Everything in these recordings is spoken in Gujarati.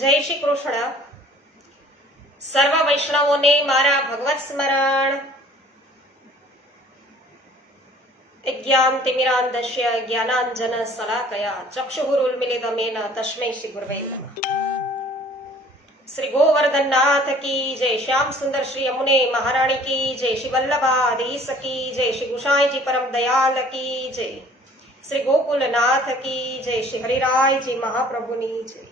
જય શ્રી કૃષ્ણ. સર્વ વૈષ્ણવોને મારા ભગવત સ્મરણ. જ્ઞાનતિમિરાન્ધસ્ય જ્ઞાનાંજન શલાકયા ચક્ષુરુન્મિલિતમેન તસ્મૈ શ્રી ગુરવે નમઃ. શ્રી ગોવર્ધનનાથ કી જય. શ્યામ સુંદર શ્રી યમુને મહારાણી કી જય. શ્રી વલ્લભાધીશ કી જય. શ્રી ગુસાઈજી પરમ દયાલ કી જય. શ્રી ગોકુલનાથ કી જય. શ્રી હરિરાયજી મહાપ્રભુની જય.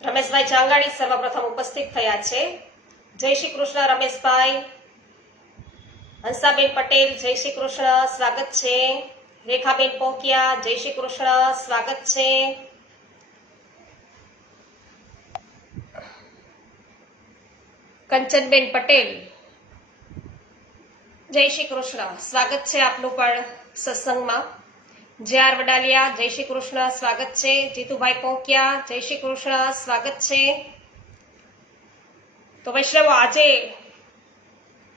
રમેશભાઈ ચાંગાણી સર્વપ્રથમ ઉપસ્થિત થયા છે. જય શ્રી કૃષ્ણ રમેશભાઈ. હંસાબેન પટેલ જય શ્રી કૃષ્ણ, સ્વાગત છે. રેખાબેન પોકિયા જય શ્રી કૃષ્ણ, સ્વાગત છે. કંચનબેન પટેલ જય શ્રી કૃષ્ણ, સ્વાગત છે આપનું પણ સત્સંગમાં. જે.આર. વડાલિયા જય શ્રી કૃષ્ણ, સ્વાગત છે. જીતુભાઈ પોકિયા જય શ્રી કૃષ્ણ, સ્વાગત છે. તો વૈષ્ણવો, આજે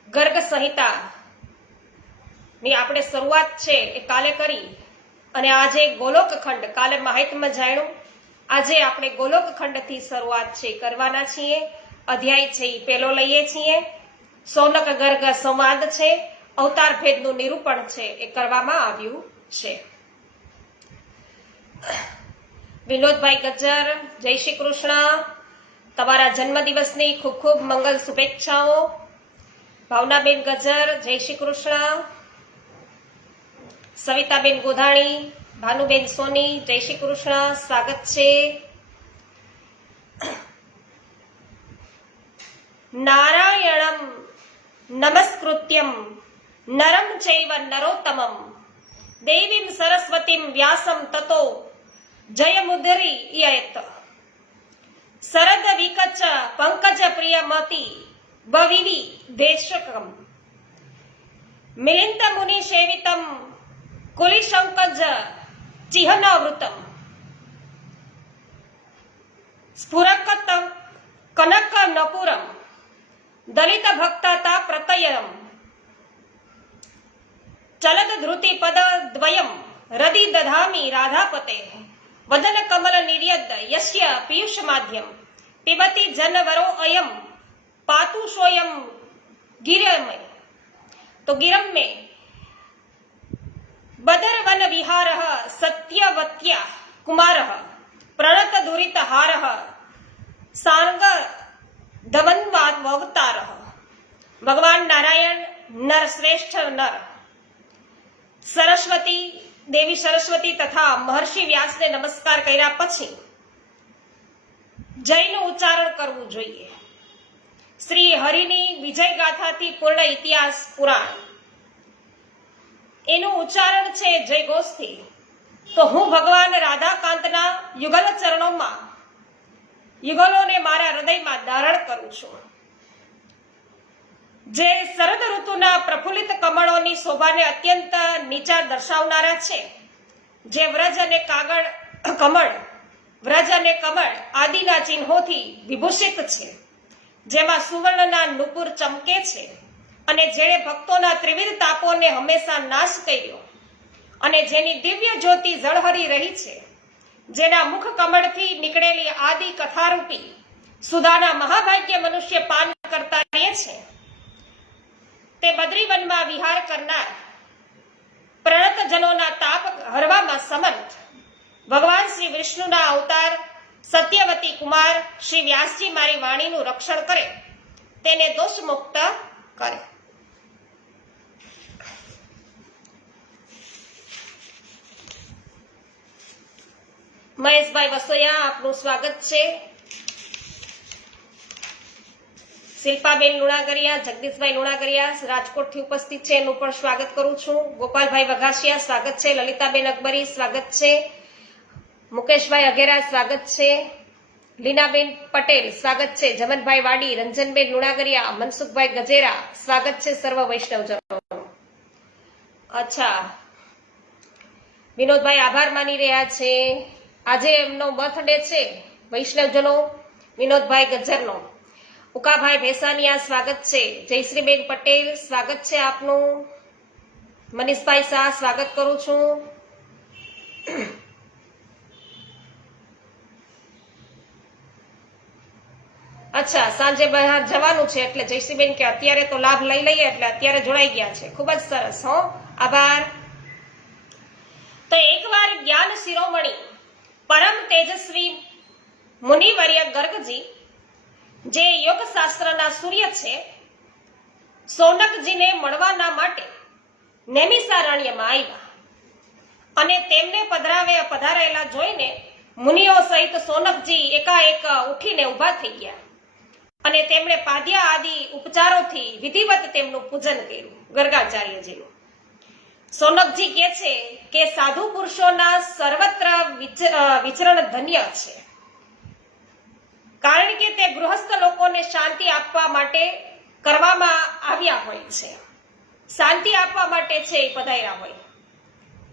ગર્ગ સંહિતા ની આપણે શરૂઆત છે એ કાલે કરી અને આજે ગોલોક ખંડ, કાલે માહિત્મ્ય જાણ્યું, આજે આપણે ગોલોક ખંડ થી શરૂઆત છે કરવાના છીએ. અધ્યાય છે એ પેલો લઈએ છીએ. સૌનક ગર્ગ સંવાદ છે, અવતાર ભેદનું નિરૂપણ છે એ કરવામાં આવ્યું છે. વિનોદભાઈ ગજ્જર જય શ્રી કૃષ્ણ, તમારા જન્મદિવસની ખૂબ ખૂબ મંગલ શુભેચ્છાઓ. ભાવનાબેન ગજ્જર જય શ્રી કૃષ્ણ. સવિતાબેન ગોધાણી, ભાનુબેન સોની જય શ્રી કૃષ્ણ, સ્વાગત છે. નારાયણમ નમસ્કૃત્યમ નરમ ચૈવ નરોત્તમમ દેવીમ સરસ્વતીમ વ્યાસમ તતો જયમુદરીયત. શરદ વિકચ પંકજ પ્રિયમતી બવિવી દેશકમ મિલિંદ મુનિ સેવિતમ કુલિશંકજ ચિહ્નાવૃતમ સ્ફુરકત કનક નપુરમ દલિત ભક્તતા પ્રતયમ ચલદ ધૃતિ પદ દ્વયમ હૃદિ દધામી રાધાપતે વદન કમલ નિર્યદ યસ્ય પિયુષ માધ્યમ પિબતી જનવરો અયમ પાતુ સોયમ ગિરમય. તો ગિરમ में बदरवन विहार सत्यवत्या कुमार प्रणत दुरित हार सांग धवन्वावतार. भगवान नारायण नर श्रेष्ठ नर, સરસ્વતી દેવી સરસ્વતી તથા મહર્ષિ વ્યાસને નમસ્કાર કર્યા પછી જયનું ઉચ્ચારણ કરવું જોઈએ. શ્રી હરિની વિજય ગાથાથી પૂર્ણ ઇતિહાસ પુરાણ, એનું ઉચ્ચારણ છે જય ઘોષથી. તો હું ભગવાન રાધાકાંતના યુગલ ચરણોમાં યુગલોને મારા હૃદયમાં ધારણ કરું છું. જે શરદ ઋતુના પ્રફુલ્લિત કમળોની શોભાને અત્યંત નીચા દર્શાવનારા છે, જે વ્રજ અને કમળ આદિના ચિહ્નોથી વિભૂષિત છે, જેમાં સુવર્ણના નુપુર ચમકે છે અને જેણે ભક્તોના ત્રિવિધ તાપોને હંમેશા નાશ કર્યો અને જેની દિવ્ય જ્યોતિ ઝળહળી રહી છે, જેના મુખ કમળથી નીકળેલી આદિ કથારૂપી સુધાના મહાભાગ્ય મનુષ્ય પાન કરતા રહે છે, તે બદ્રીવનમાં વિહાર કરનાર પ્રણત જનોના તાપ હરવામાં સમર્થ ભગવાન શ્રી વિષ્ણુના અવતાર સત્યવતી કુમાર શ્રી વ્યાસજી મારી વાણીનું રક્ષણ કરે, તેને દોષ મુક્ત કરે. મહેશભાઈ વસોયા, આપનું સ્વાગત છે. શિલ્પાબેન લુણાગરિયા, જગદીશભાઈ લુણાગરિયા રાજકોટથી ઉપસ્થિત છે, એનું પણ સ્વાગત કરું છું. ગોપાલભાઈ વઘાસિયા, સ્વાગત છે. લલિતાબેન અકબરી, સ્વાગત છે. મુકેશભાઈ અઘેરા, સ્વાગત છે. લીનાબેન પટેલ, સ્વાગત છે. જમનભાઈ વાડી, રંજનબેન લુણાગરિયા, મનસુખભાઈ ગજેરા, સ્વાગત છે સર્વ વૈષ્ણવજનો. અચ્છા, વિનોદભાઈ આભાર માની રહ્યા છે. આજે એમનો બર્થડે છે વૈષ્ણવજનો, વિનોદભાઈ ગજ્જરનો. ઉકાભાઈ ભેસાનિયા સ્વાગત છે, જયશ્રીબેન પટેલ સ્વાગત છે આપનું, મનીષભાઈ શાહ સ્વાગત કરું છું. અચ્છા, સાંજે બહાર જવાનું છે એટલે જયશ્રીબેન કે અત્યારે તો લાભ લઈ લઈએ એટલે અત્યારે જોડાઈ ગયા છે. ખૂબ જ સરસ, હો, આભાર. તો એકવાર જ્ઞાન શિરોમણી પરમ તેજસ્વી મુનિવર્ય ગર્ગજી, જે યોગ શાસ્ત્રના સૂર્ય છે, સોનકજીને મળવાના માટે નૈમિષારણ્યમાં આવ્યા અને તેમને પધારેલા જોઈને મુનિઓ સહિત સોનકજી એકાએક ઉઠીને ઊભા થઈ ગયા અને તેમણે પાદ્યા આદિ ઉપચારોથી વિધિવત તેમનું પૂજન કર્યું, ગર્ગાચાર્યજીનું. સોનકજી કહે છે કે સાધુ પુરુષોના સર્વત્ર વિચરણ ધન્ય છે, કારણ કે તે ગૃહસ્થ લોકોને શાંતિ આપવા માટે કરવામાં આવ્યા હોય છે, શાંતિ આપવા માટે છે એ પધાર્યા હોય.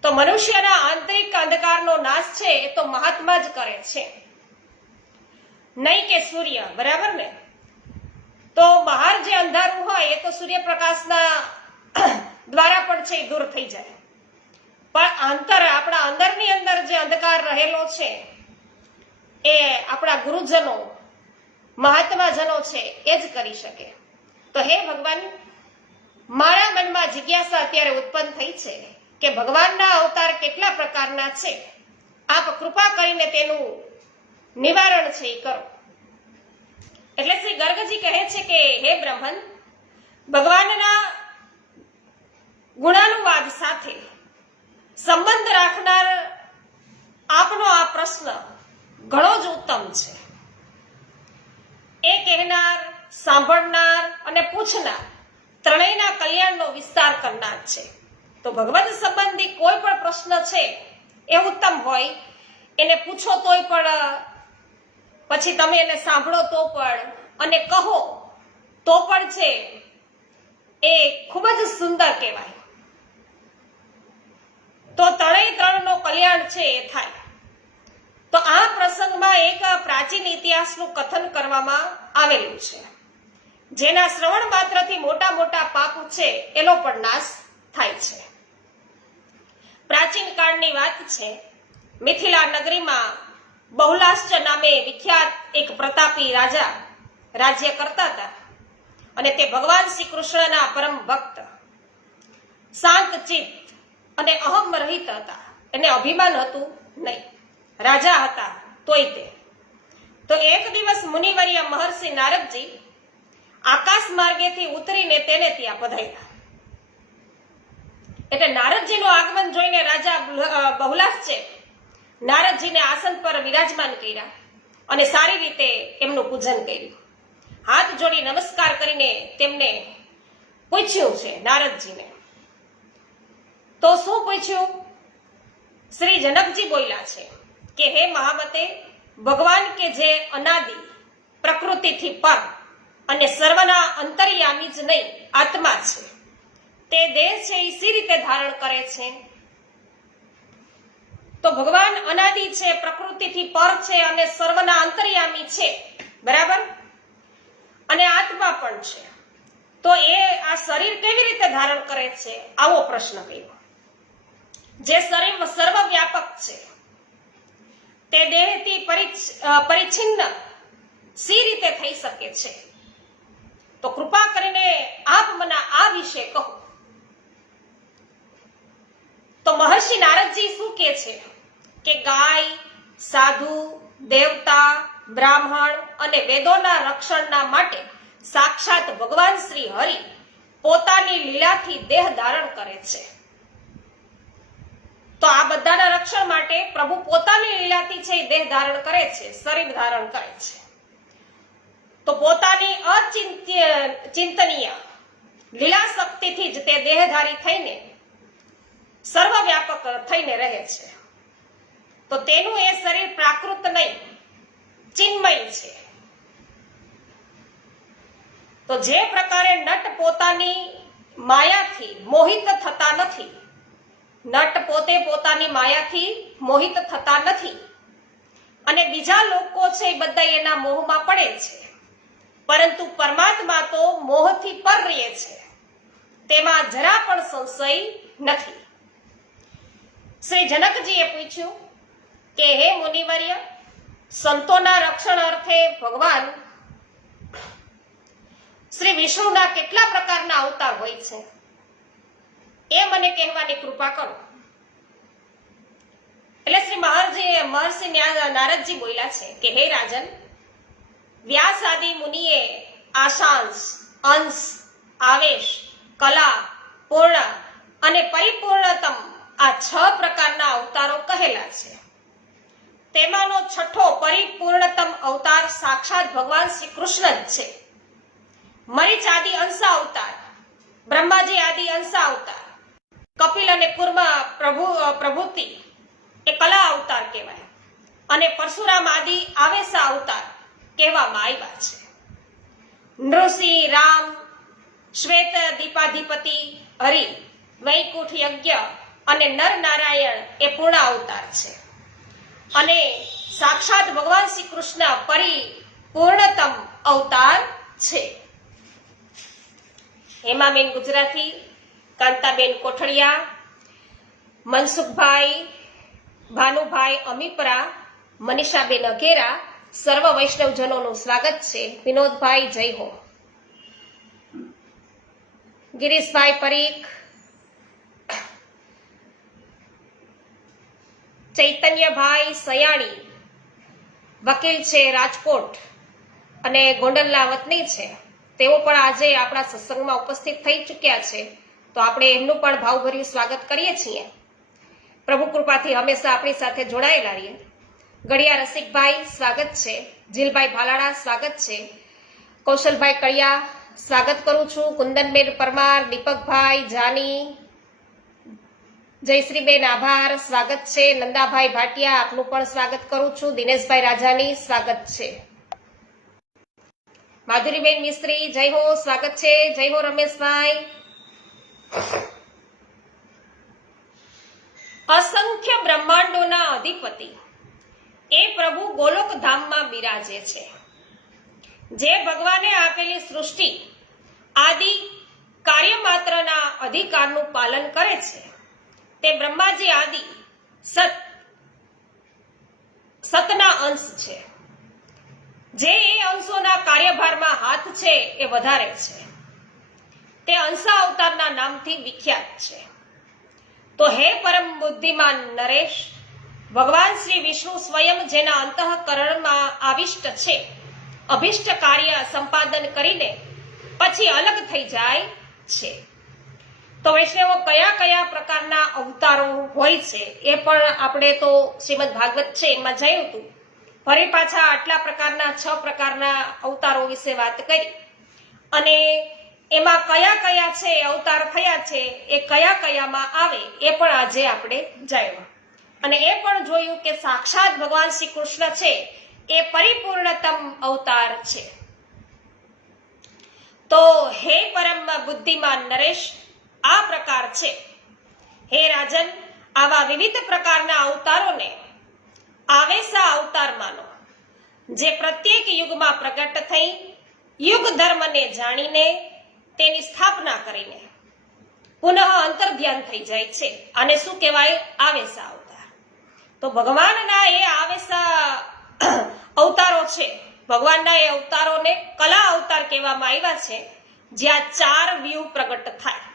તો મનુષ્યના આંતરિક અંધકારનો નાશ છે એ તો મહાત્મા જ કરે છે, નહીં કે સૂર્ય, બરાબર ને? તો બહાર જે અંધારું હોય એ તો સૂર્યપ્રકાશના દ્વારા પણ છે દૂર થઈ જાય, પણ આપણા અંદરની અંદર જે અંધકાર રહેલો છે એ આપણા ગુરુજનો, મહાત્માજનો છે એ જ કરી શકે. તો હે ભગવાન, મારા મનમાં જિજ્ઞાસા અત્યારે ઉત્પન્ન થઈ છે કે ભગવાનના અવતાર કેટલા પ્રકારના છે, આપ કૃપા કરીને તેનું નિવારણ છે એ કરો. એટલે શ્રી ગર્ગજી કહે છે કે હે બ્રહ્મન, ભગવાનના ગુણાનુવાદ સાથે સંબંધ રાખનાર આપનો આ પ્રશ્ન ઘણો જ ઉત્તમ છે. એ કહેનાર, સાંભળનાર અને પૂછનાર ત્રણેયના કલ્યાણનો વિસ્તાર કરનાર છે. તો ભગવાન સંબંધી કોઈ પણ પ્રશ્ન છે એ ઉત્તમ હોય, એને પૂછો તોય પણ, પછી તમે એને સાંભળો તો પણ, અને કહો તો પણ છે એ ખૂબ જ સુંદર કહેવાય. તો ત્રણનો કલ્યાણ છે એ થાય. તો આ પ્રસંગમાં એક પ્રાચીન ઇતિહાસનું કથન કરવામાં આવેલું છે, જેના શ્રવણ માત્રથી મોટા મોટા પાપ છે એનો પણ નાશ થાય છે. પ્રાચીન કાળની વાત છે. મિથિલા નગરીમાં બહુલાશ્ચ નામે વિખ્યાત એક પ્રતાપી રાજા રાજ્ય કરતા હતા અને તે ભગવાન શ્રી કૃષ્ણના પરમ ભક્ત, શાંત ચિત્ત અને અહમ રહિત હતા. એને અભિમાન હતું નહીં, રાજા હતા તોય તે. તો એક દિવસ મુનિવર્ય મહર્ષિ નારદજી આકાશ માર્ગેથી ઉતરીને તેને ત્યાં પધાર્યા. એટલે નારદજીનું આગમન જોઈને રાજા બહુલાશ છે નારદજીને આસન પર વિરાજમાન કર્યા અને સારી રીતે એમનું પૂજન કર્યું. હાથ જોડી નમસ્કાર કરીને તેમને પૂછ્યું છે નારદજીને. તો શું પૂછ્યું? શ્રી જનકજી બોલ્યા છે કે હે મહામતે, ભગવાન કે જે અનાદિ, પ્રકૃતિથી પર અને સર્વના અંતર્યામી જ નહીં આત્મા છે, તે દેહ છે એ સી રીતે ધારણ કરે છે? તો ભગવાન અનાદિ છે, પ્રકૃતિથી પર છે અને સર્વના અંતર્યામી છે, બરાબર, અને આત્મા પણ છે. તો એ આ શરીર કેવી રીતે ધારણ કરે છે? આવો પ્રશ્ન કર્યો. જે શરીર સર્વવ્યાપક છે તે દેહથી પરિચ્છિન્ન સી રીતે થઈ શકે છે? તો કૃપા કરીને આપ મને આ વિશે કહો. તો મહર્ષિ નારદજી શું કહે છે કે ગાય, સાધુ, દેવતા, બ્રાહ્મણ અને વેદોના રક્ષણના માટે સાક્ષાત ભગવાન શ્રી હરિ પોતાની લીલાથી દેહ ધારણ કરે છે. તો આ બધાના રક્ષણ માટે પ્રભુ પોતાની લીલાથી છે દેહ ધારણ કરે છે, શરીર ધારણ કરે છે. તો પોતાની અચિંતનીય લીલા શક્તિથી જ તે દેહધારી થઈને સર્વવ્યાપક થઈને રહે છે. તો તેનું એ શરીર પ્રાકૃત નહીં, ચિન્મય છે. તો જે પ્રકારે નટ પોતાની માયાથી મોહિત થતા નથી, નટ પોતે પોતાની માયાથી મોહિત થતા નથી અને બીજા લોકો છે એ બધા એના મોહમાં પડે છે, પરંતુ પરમાત્મા તો મોહથી પર રહે છે, તેમાં જરા પણ સંશય નથી. શ્રી જનકજીએ પૂછ્યું કે હે મુનિવર્ય, સંતોના રક્ષણ અર્થે ભગવાન શ્રી વિષ્ણુના કેટલા પ્રકારના અવતાર હોય છે, એ મને કહેવાની કૃપા કરો. એટલે શ્રી મહર્ષિ નારદજી બોલ્યા છે કે હે રાજન, વ્યાસ આદિ મુનિએ આશાંશ, અંશ, આવેશ, કલા, પૂર્ણ અને પરિપૂર્ણતમ આ 6 પ્રકારના અવતારો કહેલા છે. તેમાંનો છઠ્ઠો પરિપૂર્ણતમ અવતાર સાક્ષાત ભગવાન શ્રી કૃષ્ણ જ છે. મરીચ આદિ અંશા અવતાર, બ્રહ્માજી આદિ અંશા અવતાર, કપિલ અને કુર્મ પ્રભુતિ એ કલા અવતાર કહેવાય, અને પરશુરામ આદિ આવેશા અવતાર કહેવામાં આવ્યા છે. નૃસિંહ, રામ, શ્વેત દીપાધિપતિ, હરિ, વૈકુંઠ યજ્ઞ અને નર નારાયણ એ પૂર્ણ અવતાર છે. અને સાક્ષાત ભગવાન શ્રી કૃષ્ણ પરિપૂર્ણતમ અવતાર છે. હેમાબેન ગુજરાતી, કાંતાબેન કોઠડિયા, મનસુખભાઈ, ભાનુભાઈ અમીપરા, મનીષાબેન અઘેરા, સર્વ વૈષ્ણવજનોનું સ્વાગત છે. વિનોદભાઈ જય હો. ગિરીશભાઈ પરીખ, ચૈતન્યભાઈ સયાણી, વકીલ છે રાજકોટ અને ગોંડલના વતની છે, તેઓ પણ આજે આપણા સત્સંગમાં ઉપસ્થિત થઈ ચૂક્યા છે, તો આપણે એમનું પણ ભાવભર્યું સ્વાગત કરીએ છીએ. પ્રભુ કૃપાથી હંમેશા આપણી સાથે જોડાયેલા રહીએ. ગળિયા રસિકભાઈ સ્વાગત છે. જીલભાઈ ભાલાડા સ્વાગત છે. કૌશલભાઈ કળિયા સ્વાગત કરું છું. કુંદનબેન પરમાર, દીપકભાઈ જાની, જયશ્રીબેન આભાર સ્વાગત છે. નંદાભાઈ ભાટિયા આપનું પણ સ્વાગત કરું છું. દિનેશભાઈ રાજાની સ્વાગત છે. માધુરીબેન મિસ્ત્રી જય હો સ્વાગત છે. જય હો રમેશભાઈ. અસંખ્ય બ્રહ્માંડોના અધિપતિ એ પ્રભુ ગોલોક ધામમાં બિરાજે છે. જે ભગવાને આપેલી સૃષ્ટિ આદિ કાર્ય માત્રના અધિકારનું પાલન કરે છે, તે બ્રહ્માજી આદિ સતના અંશ છે. જે એ અંશોના કાર્યભારમાં હાથ છે એ વધારે છે, તે અંશા અવતારના નામથી વિખ્યાત છે. તો હે પરમ બુદ્ધિમાન નરેશ, ભગવાન શ્રી વિષ્ણુ સ્વયં જેના અંતઃકરણમાં આવિષ્ટ છે, અભિષ્ટ કાર્ય સંપાદન કરીને પછી અલગ થઈ જાય છે. તો વૈષ્ણવો કયા કયા પ્રકારના અવતારો હોય છે એ પણ આપણે તો શ્રીમદ ભાગવત છે એમાં જોયું હતું. ફરી પાછા આટલા પ્રકારના 6 પ્રકારના અવતારો વિશે વાત કરી, અને એમાં કયા કયા છે અવતાર થયા છે, એ કયા કયામાં આવે એ પણ આજે આપણે જાણ્યું. અને એ પણ જોયું કે સાક્ષાત ભગવાન શ્રી કૃષ્ણ છે એ પરિપૂર્ણતમ અવતાર છે. તો હે પરમ બુદ્ધિમાન નરેશ, આ પ્રકાર છે. હે રાજન, આવા વિવિધ પ્રકારના અવતારોને આવેશા અવતાર માનો, જે પ્રત્યેક યુગમાં પ્રગટ થઈ યુગ ધર્મને જાણીને તેની સ્થાપના કરીને પુનઃ અંતર્ધ્યાન થઈ જાય છે. અને શું કહેવાય? આવેશા અવતાર. તો ભગવાનના એ આવેશા અવતારો છે. ભગવાનના એ અવતારોને કલા અવતાર કહેવામાં આવ્યા છે, જ્યાં 4 વ્યૂહ પ્રગટ થાય.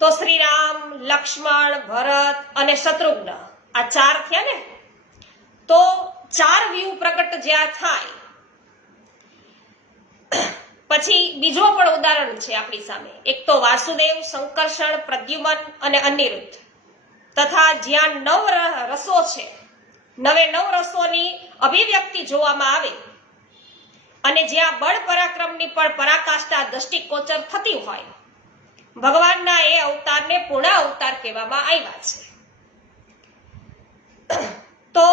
તો શ્રી રામ, લક્ષ્મણ, ભરત અને શત્રુઘ્ન આ 4 થયા ને. તો 4 વ્યૂહ પ્રગટ જ્યાં થાય, પછી બીજો પણ ઉદાહરણ છે આપણી સામે. એક તો વાસુદેવ, સંકર્ષણ, પ્રદ્યુમન અને અનિરુદ્ધ. તથા જ્યાં 9 રસો છે, 9 રસોની અભિવ્યક્તિ જોવામાં આવે, અને જ્યાં બળ પરાક્રમની પણ પરાકાષ્ઠા દ્રષ્ટિગોચર થતી હોય, ભગવાનના એ અવતારને પૂર્ણ અવતાર કહેવામાં આવ્યા છે. તો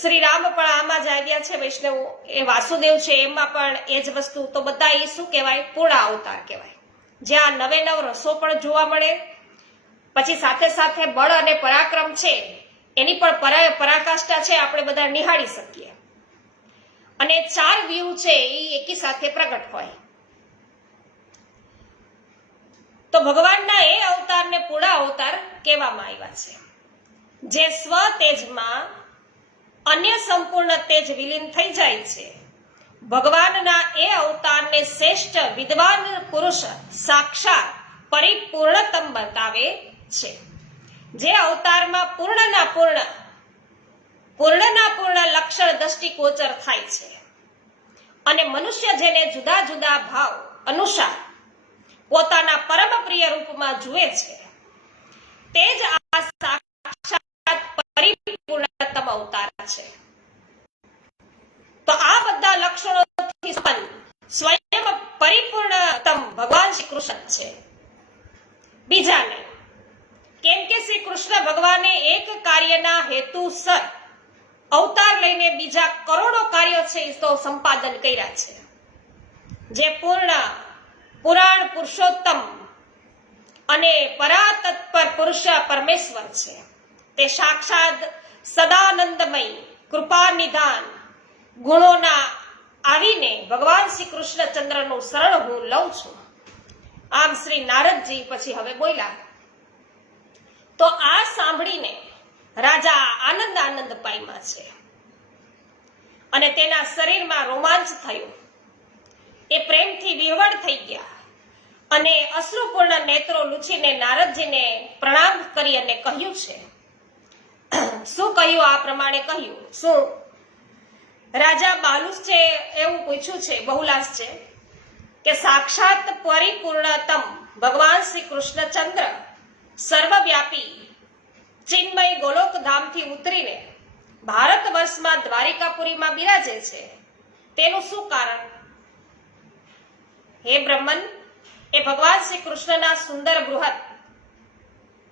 શ્રી રામ પણ આમાં જ આવ્યા છે વૈષ્ણવો. એ વાસુદેવ છે એમાં પણ એ જ વસ્તુ. તો બધા એ શું કહેવાય? પૂર્ણ અવતાર કહેવાય, જ્યાં 9 રસો પણ જોવા મળે, પછી સાથે સાથે બળ અને પરાક્રમ છે એની પણ પરાકાષ્ઠા છે આપણે બધા નિહાળી શકીએ. અને અને 4 વ્યૂ છે એ એકી સાથે પ્રગટ હોય. તો ભગવાનના એ અવતારને પૂર્ણ અવતાર કહેવામાં આવ્યા છે, જે સ્વ તેજમાં અન્ય સંપૂર્ણ તેજ વિલીન થઈ જાય છે. ભગવાનના એ અવતારને શ્રેષ્ઠ વિદ્વાન પુરુષ સાક્ષાત પરિપૂર્ણતમ બતાવે છે, જે અવતારમાં પૂર્ણના પૂર્ણ લક્ષણ દ્રષ્ટિગોચર થાય છે. અને મનુષ્ય જેને જુદા જુદા ભાવ અનુસાર પોતાના પરમ પ્રિય રૂપમાં જુએ છે, તે જ આ સાક્ષાત પરિપૂર્ણતમ અવતાર છે. તો આ બધા લક્ષણોથી સ્વયં પરિપૂર્ણતમ ભગવાન શ્રી કૃષ્ણ છે, બીજા નહીં. કેમ કે શ્રી કૃષ્ણ ભગવાને એક કાર્યના હેતુસર અવતાર લઈને બીજા કરોડો કાર્યો છે એ તો સંપાદન કર્યા છે. જે પુરાણ પુરુષોત્તમ અને પરાતત્પર પુરુષ પરમેશ્વર છે, તે સાક્ષાત સદાનંદમય કૃપા નિધાન ગુણોના આવીને ભગવાન શ્રી કૃષ્ણચંદ્રનું શરણ હું લઉં છું. આમ શ્રી નારદજી પછી હવે બોલ્યા. તો આ સાંભળીને રાજા આનંદ પામ્યા છે અને તેના શરીરમાં રોમાંચ થયો. એ પ્રેમથી વિહવળ થઈ ગયા અને અશ્રુપૂર્ણ નેત્રો લૂછીને નારદજીને પ્રણામ કરી અને કહ્યું છે. શું કહ્યું? આ પ્રમાણે કહ્યું. શું? રાજા બાલુસ છે એવું પૂછ્યું છે, બહુલાસ છે કે સાક્ષાત પરિપૂર્ણતમ ભગવાન શ્રી કૃષ્ણચંદ્ર સર્વવ્યાપી ચિન્મય ગોલોક ધામથી ઉતરીને ભારત વર્ષમાં દ્વારિકાપુરીમાં બિરાજે છે, તેનું શું કારણ? હે બ્રહ્મન, એ ભગવાન શ્રી કૃષ્ણના સુંદર બૃહદ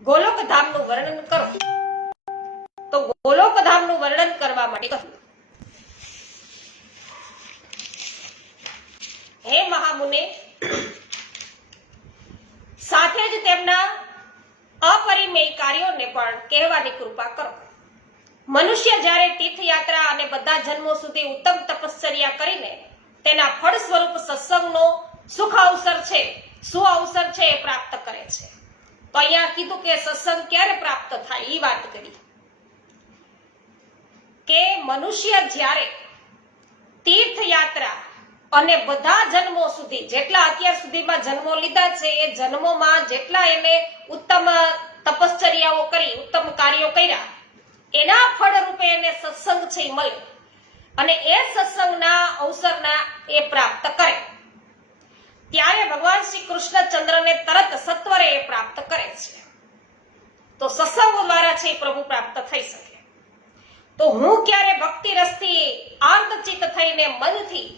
ગોલોક ધામનું વર્ણન કરો. તો ગોલોક ધામનું વર્ણન કરવા માટે કહ્યું. હે મહામુને, સાથે જ તેમના અપરિમેય કાર્યોને પણ કહેવાની કૃપા કરો. મનુષ્ય જ્યારે તીર્થયાત્રા અને બધા જન્મો સુધી ઉત્તમ તપશ્ચર્યા કરીને તેના ફળ સ્વરૂપ સત્સંગનો સુખ અવસર છે, શું અવસર છે એ પ્રાપ્ત કરે છે. તો અહીંયા કીધું કે સત્સંગ ક્યારે પ્રાપ્ત થાય એ વાત કરી કે મનુષ્ય જ્યારે તીર્થયાત્રા અને બધા જન્મો સુધી જેટલા અત્યાર સુધીમાં જન્મો લીધા છે એ જન્મોમાં જેટલા એને ઉત્તમ તપશ્ચર્યાઓ કરી, ઉત્તમ કાર્યો કર્યા, એના ફળ રૂપે એને સત્સંગ છે મળે અને એ સત્સંગના અવસરના એ પ્રાપ્ત કરે, ત્યારે ભગવાન શ્રી કૃષ્ણચંદ્રને તરત સત્વરે એ પ્રાપ્ત કરે છે. તો સત્સંગ દ્વારા છે પ્રભુ પ્રાપ્ત થઈ શકે. તો હું ક્યારે ભક્તિ રસથી આંતચિત થઈને મનથી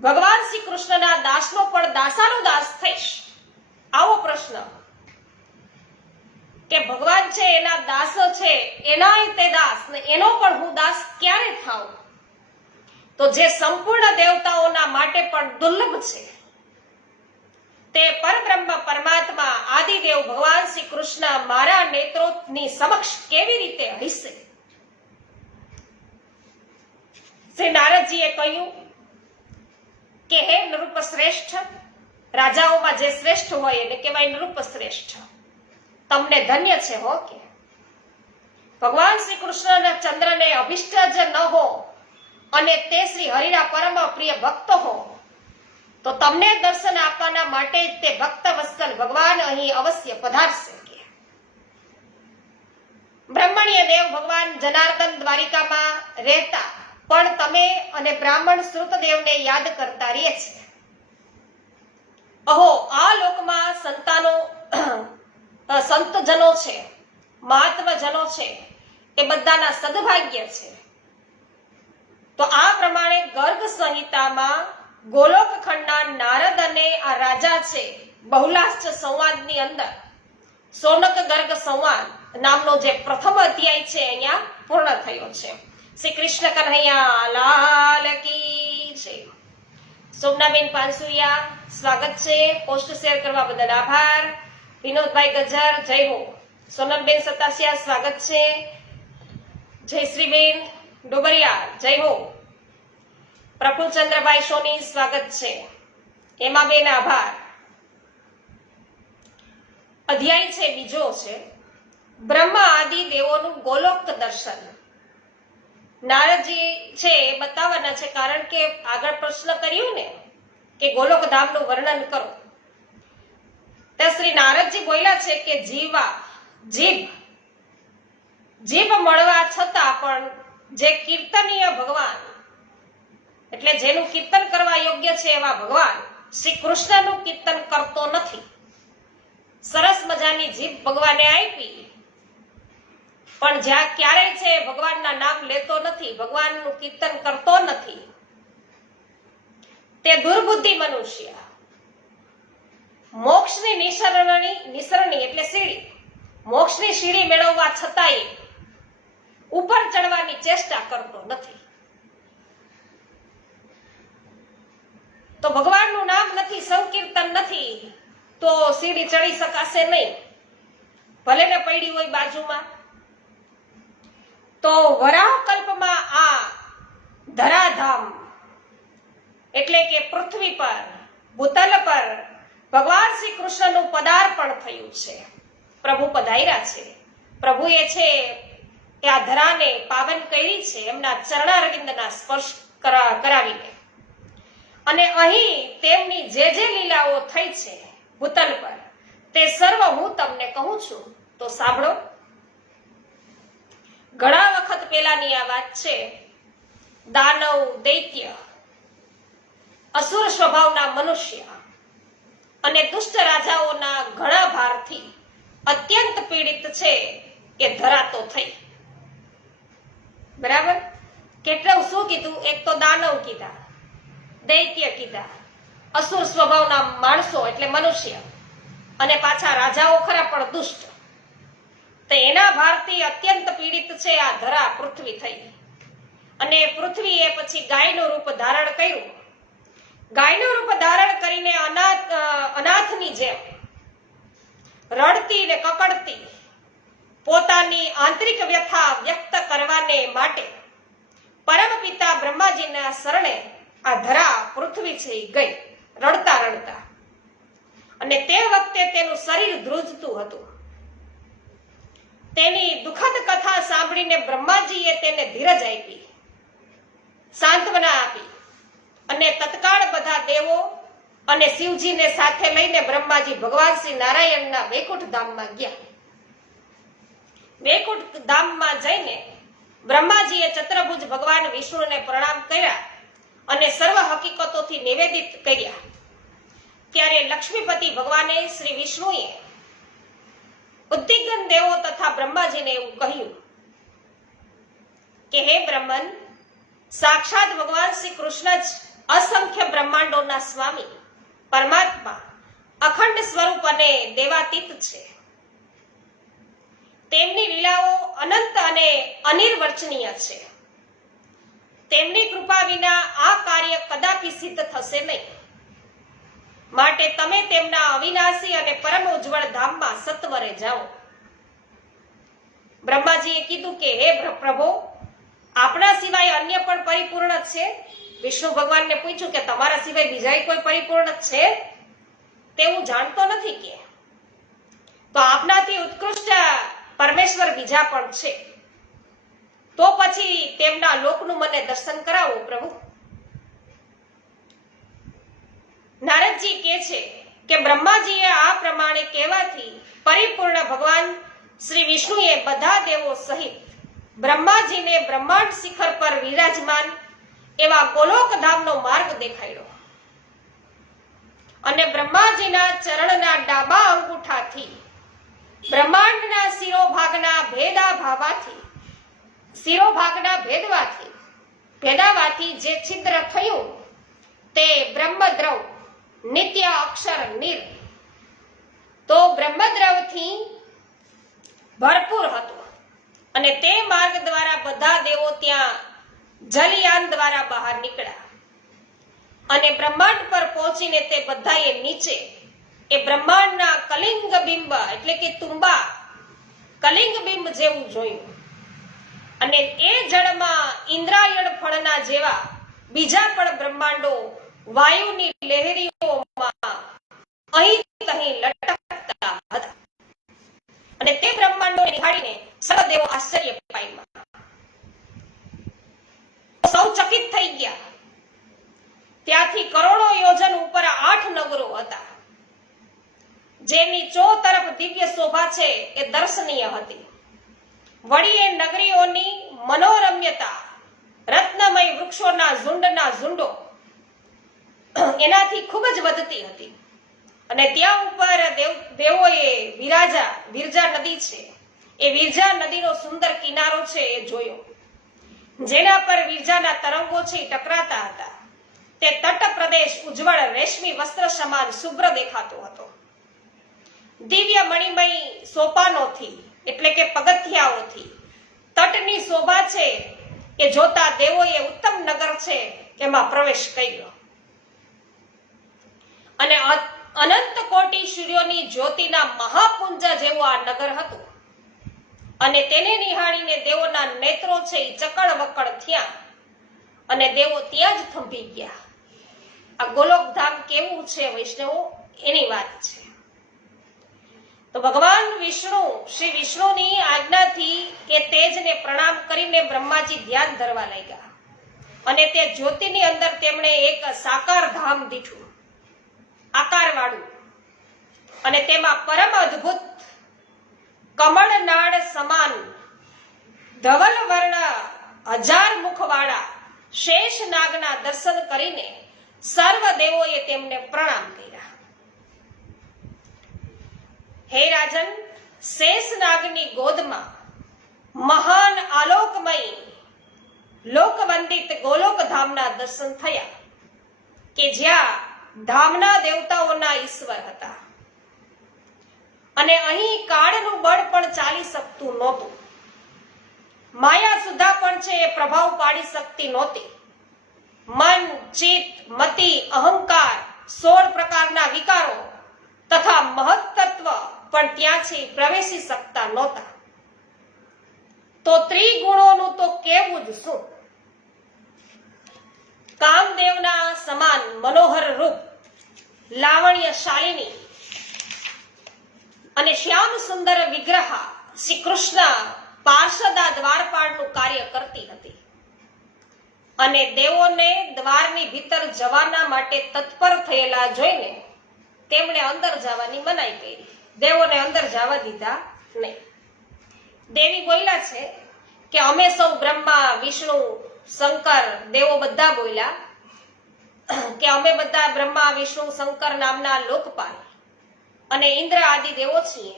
ભગવાન શ્રી કૃષ્ણના દાસનો પણ દાસાનો દાસ થઈશ? આવો પ્રશ્ન કે ભગવાન છે એના દાસ છે, એના તે દાસ ને એનો પણ હું દાસ ક્યારે થાઉં? તો જે સંપૂર્ણ દેવતાઓના માટે પણ દુર્લભ છે, તે પરબ્રહ્મ પરમાત્મા આદિદેવ ભગવાન શ્રી કૃષ્ણ મારા નેત્રોની સમક્ષ કેવી રીતે હશે? શ્રી નારદજીએ કહ્યું કે હે નૃપ શ્રેષ્ઠ, રાજાઓમાં જે શ્રેષ્ઠ હોય એને કહેવાય નૃપ શ્રેષ્ઠ. તમને ધન્ય છે હો કે ભગવાન શ્રી કૃષ્ણના ચંદ્રને અભિષ્ટ જ ન હો અને તે શ્રી હરિના પરમ પ્રિય ભક્ત હો, તો તમને દર્શન આપવાના માટે તે ભક્ત વત્સલ ભગવાન અહીં અવશ્ય પધારશે. બ્રહ્મણ્ય દેવ ભગવાન જનાર્દન દ્વારિકામાં રહેતા પણ તમે અને બ્રાહ્મણ શ્રુતદેવને યાદ કરતા રહે છે. અહો, આ લોકમાં સંતજનો છે, મહાત્મજનો છે, એ બધાના સદભાગ્ય છે. તો આ પ્રમાણે ગર્ગ સંહિતામાં ગોલોક ખંડના નારદ અને આ રાજા છે બહુલાશ્ચ સંવાદની અંદર સોનક ગર્ગ સંવાદ નામનો જે પ્રથમ અધ્યાય છે અહીંયા પૂર્ણ થયો છે. શ્રી કૃષ્ણ કન્હૈયા લાલ કી જય. સોમનાબેન પાનસુરિયા સ્વાગત છે, પોસ્ટ શેર કરવા બદલ આભાર. વિનોદભાઈ ગજર જય હો. સોનલબેન સતાસિયા સ્વાગત છે. જયશ્રીબેન ડોબરિયા જય હો. પ્રફુલ્લચંદ્રભાઈ સોની સ્વાગત છે. હેમાબેન આભાર. અધ્યાય છે બીજો છે બ્રહ્મા આદિ દેવોનું ગોલોક દર્શન. નારદજી છે એ બતાવવાના છે, કારણ કે આગળ પ્રશ્ન કર્યું ને કે ગોલોક ધામનું વર્ણન કરો. ત્યાં શ્રી નારદજી બોલ્યા છે કે જીભ મળવા છતાં પણ જે કીર્તનીય ભગવાન, એટલે જેનું કીર્તન કરવા યોગ્ય છે એવા ભગવાન શ્રી કૃષ્ણનું કીર્તન કરતો નથી. સરસ મજાની જીભ ભગવાને આપી, પણ જ્યાં ક્યારેય છે ભગવાનના નામ લેતો નથી, ભગવાનનું કીર્તન કરતો નથી. તે દુર્બુદ્ધિ મનુષ્ય મોક્ષની નિસરણી એટલે સીડી, મોક્ષની સીડી મેળવવા છતાંય ઉપર ચડવાની ચેષ્ટા કરતો નથી. તો ભગવાનનું નામ નથી, સંકીર્તન નથી, તો સીડી ચડી શકાશે નહીં, ભલે ને પડી હોય બાજુમાં. તો વરાહ કલ્પમાં આ ધરાધામ એટલે કે પૃથ્વી પર, ભૂતલ પર ભગવાન શ્રી કૃષ્ણનું પદાર્પણ થયું છે. પ્રભુ પધાર્યા છે. પ્રભુએ છે એ આ ધરાને પાવન કરી છે એમના ચરણારવિંદના સ્પર્શ કરાવીને. અને અહીં તેમની જે લીલાઓ થઈ છે ભૂતલ પર, તે સર્વ હું તમને કહું છું, તો સાંભળો. ઘણા વખત પહેલાની આ વાત છે. દાનવ, દૈત્ય, અસુર સ્વભાવના મનુષ્ય અને દુષ્ટ રાજાઓના ઘણા ભારથી અત્યંત પીડિત છે એ ધરાતો થઈ. બરાબર? કેટલું શું કીધું? એક તો દાનવ કીધા, દૈત્ય કીધા, અસુર સ્વભાવના માણસો એટલે મનુષ્ય, અને પાછા રાજાઓ ખરા પણ દુષ્ટ. તો એના ભારથી અત્યંત પીડિત છે આ ધરા પૃથ્વી થઈ. અને પૃથ્વીએ પછી ગાયનું રૂપ ધારણ કર્યું. ગાયનું રૂપ ધારણ કરીને અનાથની જેમ રડતી ને કકડતી પોતાની આંતરિક વ્યથા વ્યક્ત કરવાને માટે પરમ પિતા બ્રહ્માજીના શરણે આ ધરા પૃથ્વી છે ગઈ, રડતા રડતા. અને તે વખતે તેનું શરીર ધ્રુજતું હતું. તેની દુઃખદ કથા સાંભળીને બ્રહ્માજીએ તેને ધીરજ આપી, સાંત્વના આપી, અને તત્કાળ બધા દેવો અને શિવજીને સાથે લઈને બ્રહ્માજી ભગવાન શ્રી નારાયણના વૈકુંઠ ધામમાં ગયા. વૈકુંઠ ધામમાં જઈને બ્રહ્માજીએ ચતુર્ભુજ ભગવાન વિષ્ણુને પ્રણામ કર્યા અને સર્વ હકીકતોથી નિવેદિત કર્યા. ત્યારે લક્ષ્મીપતિ ભગવાને શ્રી વિષ્ણુએ ઉદ્દીગન દેવો તથા બ્રહ્માજીને એવું કહ્યું કે હે બ્રહ્મન, સાક્ષાત ભગવાન શ્રી કૃષ્ણ જ અસંખ્ય બ્રહ્માંડોના સ્વામી, પરમાત્મા, અખંડ સ્વરૂપ અને દેવાતીત છે. તેમની લીલાઓ અનંત અને અનિર્વચનીય છે. તેમની કૃપા વિના આ કાર્ય કદાપી સિદ્ધ થશે નહીં. માટે તમે તેમના અવિનાશી અને પરમ ઉજ્જવળ ધામમાં સત્વરે જાઓ. બ્રહ્માજીએ કીધું કે હે પ્રભુ, આપણા સિવાય અન્ય પણ પરિપૂર્ણ છે? વિષ્ણુ ભગવાનને પૂછ્યું કે તમારા સિવાય બીજા કોઈ પરિપૂર્ણ છે? તે હું જાણતો નથી કે. તો આપનાથી ઉત્કૃષ્ટ પરમેશ્વર બીજા પણ છે. તો પછી તેમના લોકનું મને દર્શન કરાવો પ્રભુ. નારદજી કહે છે કે બ્રહ્માજીએ આ પ્રમાણે કહેવાથી પરિપૂર્ણ ભગવાન શ્રી વિષ્ણુએ બધા દેવો સહિત બ્રહ્માજીને બ્રહ્માંડ શિખર પર વિરાજમાન એવા ગોલોક ધામનો માર્ગ દેખાડ્યો. અને બ્રહ્માજીના ચરણના ડાબા અંગૂઠાથી બ્રહ્માંડના શિરોભાગના ભેદાવાથી જે છિદ્ર થયું તે બ્રહ્મદ્રવ નિત્ય અક્ષર નિર, તો બ્રહ્મદ્રવથી ભરપૂર હતું. અને તે માર્ગ દ્વારા બધા દેવો ત્યાં જલયાન દ્વારા બહાર નીકળ્યા. અને બ્રહ્માંડ પર પહોંચીને તે બધાએ નીચે એ બ્રહ્માંડના કલિંગ બિંબ એટલે કે તુંબા કલિંગ બિંબ જેવું જોયું. અને એ જળમાં ઇન્દ્રાયણ ફળના જેવા બીજા પણ બ્રહ્માંડો વાયુની લહેરીઓમાં અહીં તહીં લટકતા હતા અને તે બ્રહ્માંડોને નિહાળીને સર્વદેવો આશ્ચર્ય પામ્યા. સૌ ચકિત થઈ ગયા. ત્યાંથી કરોડો યોજન ઉપર 8 નગરો હતા, જેની તરફ દિવ્ય શોભા છે એ દર્શનીય હતી. વળી એ નગરીઓની મનોરમ્યતા રત્નમય વૃક્ષોના ઝુંડો એનાથી ખૂબ જ વધતી હતી. અને ત્યાં ઉપર દેવોએ વિરજા નદી છે, એ વિરજા નદીનો સુંદર કિનારો છે એ જોયો, જેના પર વિરજાના તરંગો છે એ ટકરાતા હતા. તે તટ પ્રદેશ ઉજ્જવળ રેશમી વસ્ત્ર સમાન શુભ્ર દેખાતો હતો. દિવ્ય મણિમય સોપાનોથી એટલે કે પગથિયાઓથી તટની શોભા છે એ જોતા દેવોએ ઉત્તમ નગર છે એમાં પ્રવેશ કર્યો. અને અનંત કોટી સૂર્યોની જ્યોતિના મહાપુંજ જેવું આ નગર હતું. અને તેને નિહાળીને દેવોના નેત્રો છે એ ચકળ વકળ થયા અને દેવો ત્યાં જ થંભી ગયા. આ ગોલોકધામ કેવું છે વૈષ્ણવો, એની વાત છે. તો ભગવાન વિષ્ણુ, શ્રી વિષ્ણુની આજ્ઞાથી એ તેજને પ્રણામ કરીને બ્રહ્માજી ધ્યાન ધરવા લાગ્યા અને તે જ્યોતિની અંદર તેમણે એક સાકાર ધામ દીઠું, આકારવાળું, અને તેમાં પરમ અદ્ભુત કમળનાળ સમાન ધવલ વર્ણ 1000 મુખવાળા શેષ નાગના દર્શન કરીને સર્વ દેવોએ તેમને પ્રણામ કર્યા. હે રાજન, શેષ નાગની ગોદમાં મહાન આલોકમય લોકવંદિત ગોલોક ધામના દર્શન થયા કે જ્યાં ધામના દેવતાઓના ઈશ્વર હતા. અને અહીં કાળનું બળ પણ ચાલી શકતું નહોતું. માયા સુધા પણ છે એ પ્રભાવ પાડી શકતી નહોતી. મન, ચિત્ત, મતિ, અહંકાર 16 પ્રકારના વિકારો તથા મહત્તત્વ પણ ત્યાંથી પ્રવેશી શકતા નહોતા. તો ત્રિગુણોનું તો કેવું જ શું! કામદેવના સમાન મનોહર રૂપ, લાવણ્યશાલિની અને શ્યામ સુંદર વિગ્રહ શ્રી કૃષ્ણ પાર્ષદા દ્વારપાળનું કાર્ય કરતી હતી. અને દેવોને દ્વારની ભીતર જવાના માટે તત્પર થયેલા જોઈને તેમણે અંદર જવાની મનાઈ કરી. દેવોને અંદર જવા દીધા નહીં. દેવી બોલ્યા છે કે અમે સૌ બ્રહ્મા, વિષ્ણુ, શંકર, દેવો બધા બોલ્યા કે અમે બધા બ્રહ્મા, વિષ્ણુ, શંકર નામના લોકપાલ અને ઇન્દ્ર આદિ દેવો છીએ.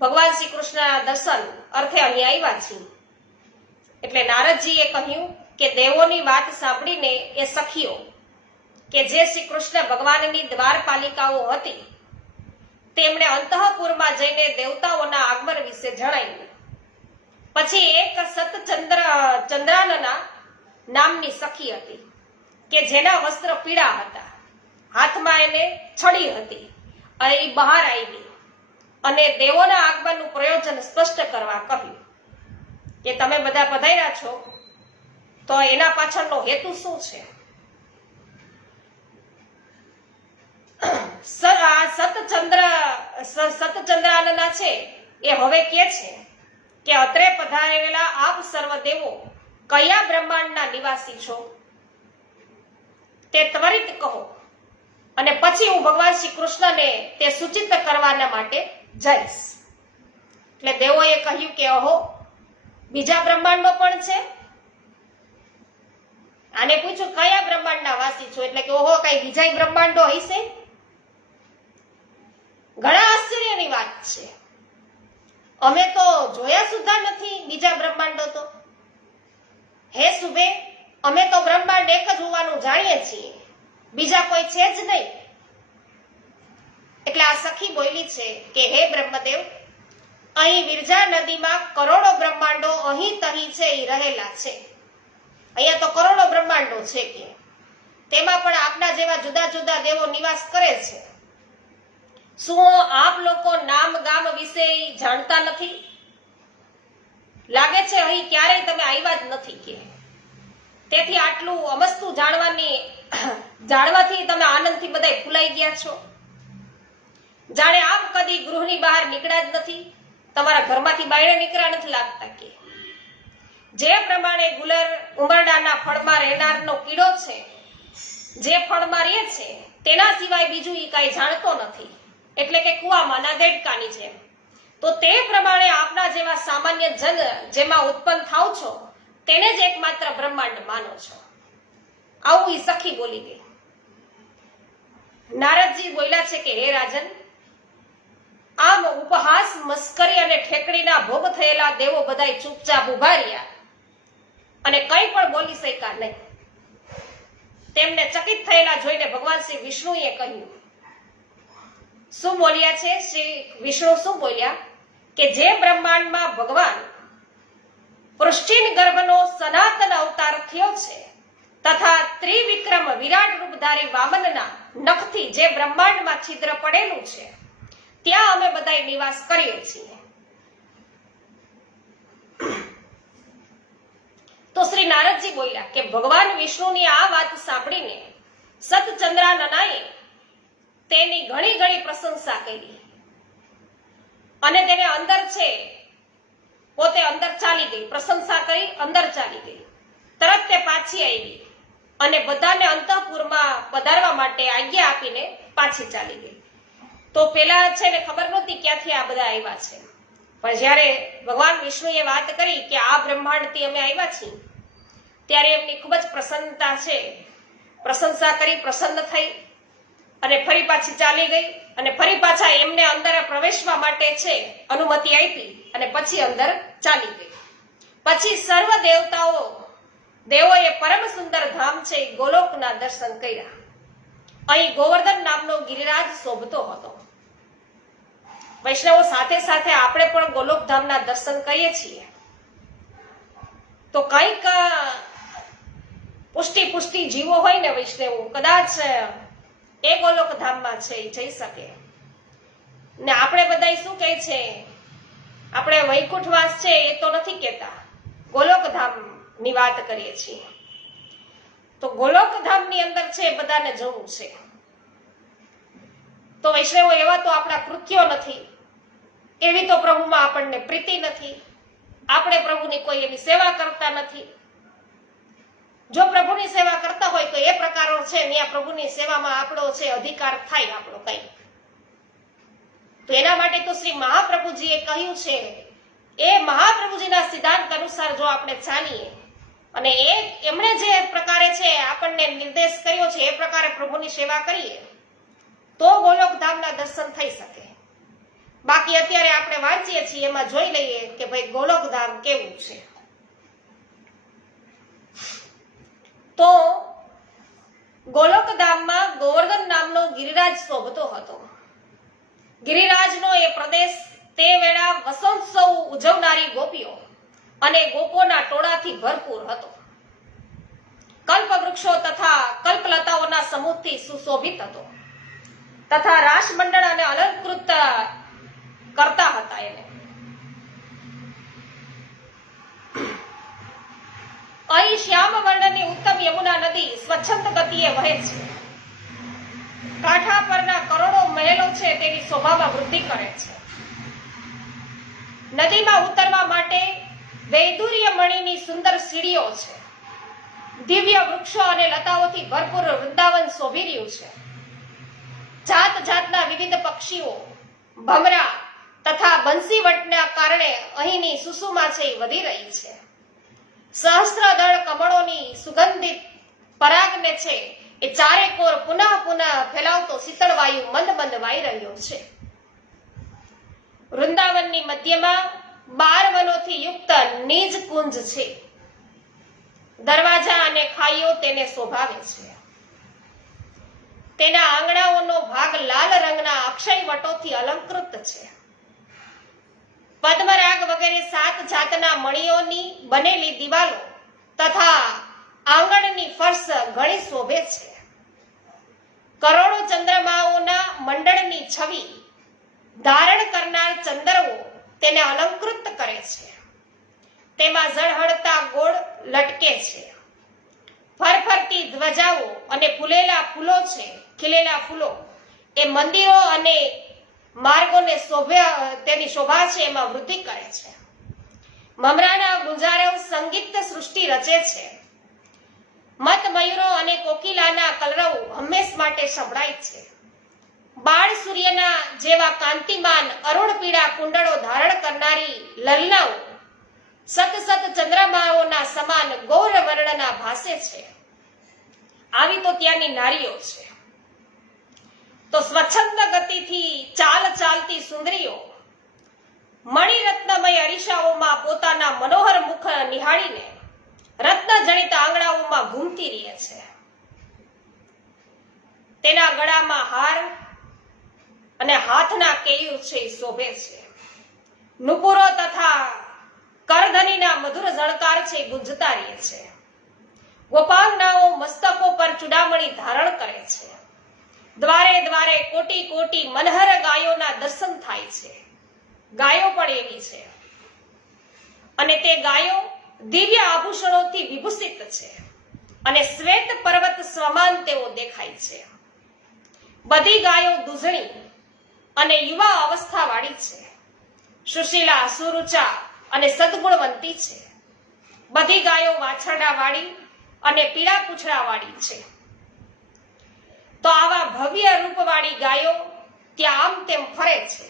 ભગવાન શ્રી કૃષ્ણના દર્શન અર્થે અહીં આવ્યા છીએ. એટલે નારદજીએ કહ્યું કે દેવોની વાત સાંભળીને એ સખીઓ કે જે શ્રી કૃષ્ણ ભગવાનની દ્વારપાલિકાઓ હતી તેમણે અંતઃપુરમાં જઈને દેવતાઓના આગમન વિશે જણાવ્યું. પછી એક ચંદ્રાનના નામની સખી હતી કે જેના વસ્ત્ર પીળા હતા, હાથમાં એને છડી હતી અને એ બહાર આવી અને દેવોના આગમનનું પ્રયોજન સ્પષ્ટ કરવા કહ્યું કે તમે બધા પધાર્યા છો તો એના પાછળનો હેતુ શું છે? સતચંદ્રાનના છે એ હવે કે છે કે અત્રે પધારેલા આપ સર્વ દેવો કયા બ્રહ્માંડના નિવાસી છો તે ત્વરિત કહો, અને પછી હું ભગવાન શ્રી કૃષ્ણને તે સૂચિત કરવાના માટે જઈશ. એટલે દેવોએ કહ્યું કે અહો, બીજા બ્રહ્માંડો પણ છે. આને પૂછ્યું કયા બ્રહ્માંડના વાસી છો, એટલે કે ઓહો, કઈ બીજા બ્રહ્માંડો હશે? ઘણા આશ્ચર્યની વાત છે. અમે તો જોયા સુદ્ધા નથી બીજા બ્રહ્માંડો તો. હે સુબે, અમે તો બ્રહ્માંડ એક જ હોવાનું જાણીએ છીએ, બીજા કોઈ છે જ નહીં. એટલે આ સખી બોલી છે કે હે બ્રહ્મદેવ, અહીં વિરજા નદીમાં કરોડો બ્રહ્માંડો અહીં તહીં છે એ રહેલા છે. અહીંયા તો કરોડો બ્રહ્માંડો છે કે તેમાં પણ આપના જેવા જુદા જુદા દેવો નિવાસ કરે છે. શું આપ લોકો નામ ગામ વિશે જાણતા નથી? લાગે છે અહીં ક્યારેય તમે આવ્યા જ નથી કે તેથી આટલું અમસ્તું જાણવાથી તમે આનંદથી બધા ફૂલાઈ ગયા છો. જાણે આપ કદી ગૃહની બહાર નીકળ્યા જ નથી, તમારા ઘરમાંથી બહાર નીકળ્યા નથી લાગતા. કે જે પ્રમાણે ગુલર ઉમરડાના ફળમાં રહેનારનો કીડો છે, જે ફળમાં રહે છે તેના સિવાય બીજું એ કાંઈ જાણતો નથી, એટલે કે કુવામાંના દેડકાની જેમ. તો તે પ્રમાણે આપના જેવા સામાન્ય જન જેમાં ઉત્પન્ન થાવ છો તેને જ એકમાત્ર બ્રહ્માંડ માનો છો. આવું ઈ સખી બોલી ગઈ. નારદજી બોલ્યા છે કે હે રાજન, આમ ઉપહાસ, મસ્કરી અને ઠેકડીના ભોગ થયેલા દેવો બધાય ચૂપચાપ ઉભા રહ્યા અને કંઈ પણ બોલી શક્યા નહીં. તેમને ચકિત થયેલા જોઈને ભગવાન શ્રી વિષ્ણુએ કહ્યું, શું બોલ્યા છે? શ્રી વિષ્ણુ શું બોલ્યા કે જે બ્રહ્માંડમાં ભગવાન પૃષ્ટિન ગર્ભનો સનાતન અવતાર થયો છે તથા ત્રિવિક્રમ વિરાટ રૂપધારી વામનના નખથી જે બ્રહ્માંડમાં છિદ્ર પડેલું છે ત્યાં અમે બધાય નિવાસ કરીએ છીએ. તો શ્રી નારદજી બોલ્યા કે ભગવાન વિષ્ણુની આ વાત સાંભળીને સતચંદ્રાનનાએ તેની ઘણી ઘણી પ્રશંસા કરી અને તેને અંદર છે પોતે અંદર ચાલી ગઈ. પ્રશંસા કરી અંદર ચાલી ગઈ. તરત તે પાછી આવી અને બધાને અંતઃપુરમાં પધારવા માટે આજ્ઞા આપીને પાછી ચાલી ગઈ. તો પેલા છે ને ખબર નહોતી ક્યાંથી આ બધા આવ્યા છે, પણ જ્યારે ભગવાન વિષ્ણુએ વાત કરી કે આ બ્રહ્માંડથી અમે આવ્યા છીએ ત્યારે એમની ખૂબ જ પ્રસન્નતા છે, પ્રશંસા કરી, પ્રસન્ન થઈ અને ફરી પાછી ચાલી ગઈ અને ફરી પાછા એમને અંદર પ્રવેશવા માટે છે અનુમતિ આપી અને પછી અંદર ચાલી ગઈ. પછી સર્વ દેવોએ પરમ સુંદર ધામ છે ગોલોકના દર્શન કર્યા. અહીં ગોવર્ધન નામનો ગિરિરાજ શોભતો હતો. વૈષ્ણવો સાથે સાથે આપણે પણ ગોલોકધામના દર્શન કરીએ છીએ તો કંઈક પુષ્ટિ જીવો હોય ને વૈષ્ણવો, કદાચ એ ગોલોકધામમાં છે એ જઈ શકે. ને આપણે બધા શું કહે છે, આપણે વૈકુંઠવાસ છે એ તો નથી કહેતા, ગોલોકધામની વાત કરીએ છીએ. તો ગોલોકધામની અંદર છે બધાને જવું છે. તો વૈષ્ણવો એવા તો આપણા કૃત્યો નથી, એવી તો પ્રભુમાં આપણને પ્રીતિ નથી, આપણે પ્રભુની કોઈ એવી સેવા કરતા નથી. જો પ્રભુની સેવા કરતા હોય તો એ પ્રકારો છે ત્યાં પ્રભુની સેવામાં આપણો છે અધિકાર થાય આપણો કઈ. તો એના માટે તો શ્રી મહાપ્રભુજીએ કહ્યું છે, એ મહાપ્રભુજીના સિદ્ધાંત અનુસાર જો આપણે ચાલીએ અને એમણે જે પ્રકારે છે આપણને નિર્દેશ કર્યો છે એ પ્રકારે પ્રભુની સેવા કરીએ તો ગોલોકધામના દર્શન થઈ શકે. બાકી અત્યારે આપણે વાંચીએ છીએ એમાં જોઈ લઈએ કે ભાઈ ગોલોકધામ કેવું છે. તો ગોલોકધામમાં ગોવર્ધન નામનો ગિરિરાજ શોભતો હતો. ગિરિરાજનો એ પ્રદેશ તે વેળા વસંતોત્સવ ઉજવનારી ગોપીઓ અને ગોપોના ટોળાથી ભરપૂર હતો. કલ્પવૃક્ષો તથા કલ્પલતાઓના સમૂહથી સુશોભિત હતો તથા રાસમંડળ અને અલંકૃત કરતા હતા. એને અહીં શ્યામ વર્ણની ઉત્તમ યમુના નદી સ્વચ્છંદ ગતિએ વહે છે. કાંઠા પરના કરોડો મહેલો છે તેની શોભામાં વૃદ્ધિ કરે છે. નદીમાં ઉતરવા માટે વૈદુર્ય મણીની સુંદર સીડીઓ છે. દિવ્ય વૃક્ષો અને લતાઓથી ભરપૂર વૃંદાવન શોભી રહ્યું છે. જાત જાતના વિવિધ પક્ષીઓ, ભમરા તથા બંસીવટના કારણે અહીંની સુષુમા છે એ વધી રહી છે. સહસ્ત્રદળ કમળોની સુગંધિત પરાગને છે એ ચારે કોર પુનઃ ફેલાવતો શીતળ વાયુ મંદ મંદ વાઈ રહ્યો છે. વૃંદાવનની મધ્યમાં 12 વનોથી યુક્ત નિજ કુંજ છે. દરવાજા અને ખાઈઓ તેને શોભાવે છે. તેના આંગણાઓનો ભાગ લાલ રંગના અક્ષય વટોથી અલંકૃત છે. પદ્મરાગ વગેરે 7 જાતના મણીઓની બનેલી દિવાલો તથા આંગણની ફર્શ ઘણી શોભે છે. કરોડો ચંદ્રમાઓના મંડળની છબી ધારણ કરનાર ચંદ્રઓ તેને અલંકૃત કરે છે. તેમાં ઝળહળતા ગોળ લટકે છે. ફરફરતી ધ્વજાઓ અને ફૂલેલા ફૂલો છે, ખીલેલા ફૂલો એ મંદિરો અને માર્ગોને તેની શોભા છે એમાં વૃદ્ધિ કરે છે. મમરાના ગુંજારવ સંગીત સૃષ્ટિ રચે છે. મત મયુરો અને કોકિલાના કલરવ હંમેશ માટે સંભળાય છે. બાળ સૂર્યના જેવા કાંતિમાન અરુણ પીળા કુંડળો ધારણ કરનારી લલનાઓ સતસત ચંદ્રમાઓના સમાન ગૌર વર્ણના ભાસે છે. આવી તો ત્યાંની નારીઓ છે. તો સ્વચ્છંદ ગતિથી ચાલ ચાલતી સુંદરીઓ મણિરત્નમય અરીસાઓમાં પોતાના મનોહર મુખ નિહાળીને રત્ન જડિત આંગણાઓમાં ઘૂમતી રહે છે. તેના ગળામાં હાર અને હાથના કેયુર છે એ શોભે છે. નુપુરો તથા કરધનીના મધુર ઝણકાર છે ગુંજતા રહે છે. ગોપાંગનાઓ મસ્તકો પર ચૂડામણી ધારણ કરે છે. દ્વારે દ્વારે કોટી કોટી મનહર ગાયોના દર્શન થાય છે. ગાયો પણ એવી છે અને તે ગાયો દિવ્ય આભૂષણોથી વિભૂષિત છે અને શ્વેત પર્વત સમાન તેઓ દેખાય છે. બધી ગાયો દૂધણી અને યુવા અવસ્થા વાળી છે. સુશીલા, સુરુચા અને સદગુણવંતી છે. બધી ગાયો વાછરડા વાળી અને પીળા પૂંછડા વાળી છે. તો આવા ભવ્ય રૂપવાળી ગાયો ત્યાં આમ તેમ ફરે છે.